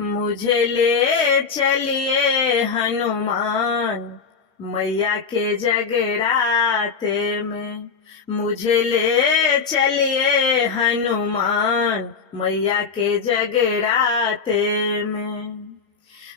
मुझे ले चलिए हनुमान मैया के जगराते में। मुझे ले चलिए हनुमान मैया के जगराते में।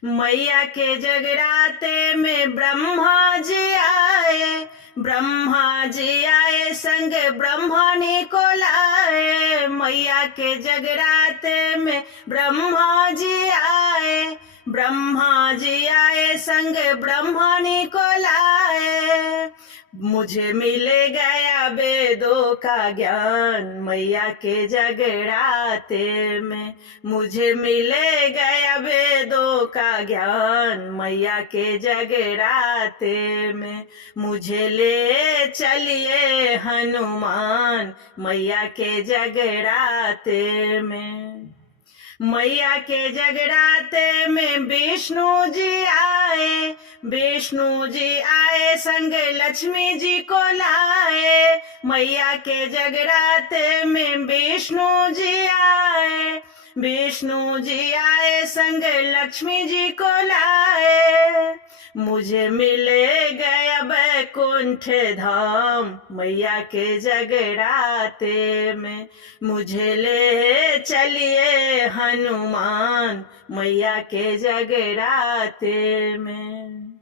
मैया के जगराते में ब्रह्मा जी आए, ब्रह्मा जी आए संग ब्रह्मणी को लाए। मैया के जगराते में ब्रह्मा जी आए, ब्रह्मा जी आए संग ब्रह्मणी को लाए। मुझे मिल गया वेदों का ज्ञान मैया के जगराते में। मुझे मिल गया वेदों का ज्ञान मैया के जगराते में। मुझे ले चलिए हनुमान मैया के जगराते में। मैया के जगराते में विष्णु जी आए, विष्णु जी आए संग लक्ष्मी जी को लाए। मैया के जगराते में विष्णु जी आए, विष्णु जी आए संग लक्ष्मी जी को लाए। मुझे मिले गया बैकुंठ धाम मैया के जगराते में। मुझे ले चलिए हनुमान मैया के जगराते में।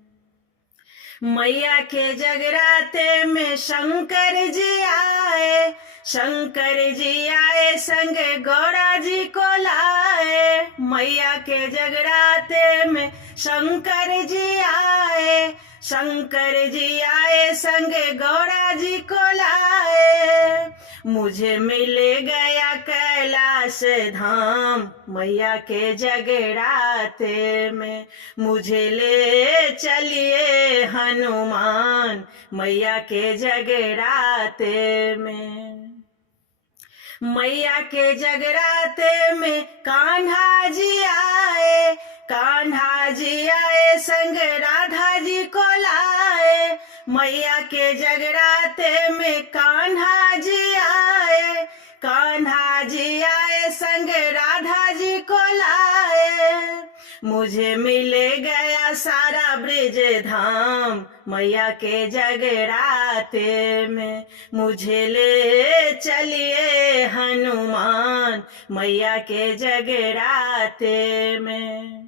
मैया के जगराते में शंकर जी आए, शंकर जी आए संग गौरा जी को लाए। मैया के जगराते में शंकर जी आए, शंकर जी आए संग गौरा जी को लाए। मुझे मिल गया कैलाश धाम मैया के जगराते में। मुझे ले चलिए हनुमान मैया के जगराते में। मैया के जगराते में कान्हा जी आए, कान्हा जी आए संग राधा जी को लाए। मैया के जगराते में कान्हा जी आए, कान्हा जी आए संग राधा जी को लाए। मुझे मिल गया सारा ब्रिज धाम मैया के जगराते में। मुझे ले चलिए हनुमान मैया के जगराते में।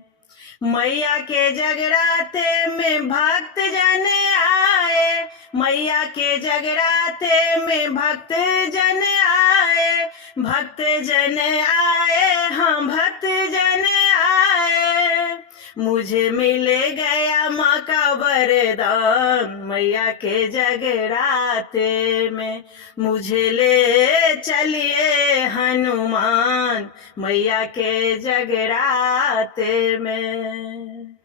मैया के जगराते में भक्त जन आए, मैया के जगराते में भक्त जन आए, भक्त जन आए, हाँ भक्त जन आए। मुझे मिल गया माँ का वरदान मैया के जगराते में। मुझे ले चलिए हनुमान मैया के जगराते में।